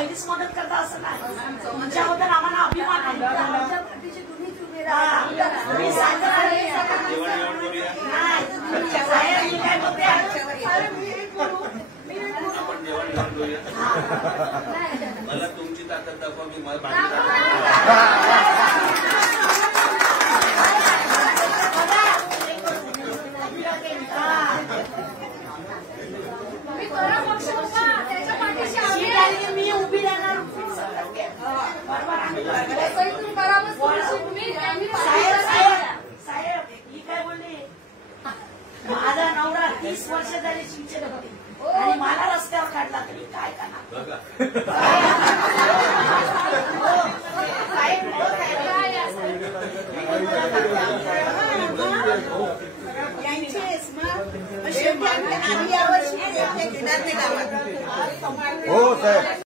पहिलीच मदत करता असं नाही. तुमच्याबद्दल आम्हाला अभिमान आहे. मला तुमची ताकद दाखवा, मी मला मी उभी राहणार. साहेब ही काय बोलली, माझा नवरा 30 वर्ष झाली शिक्षण होती आणि मला रस्त्यावर काढला तरी काय करणार. हो साहेब.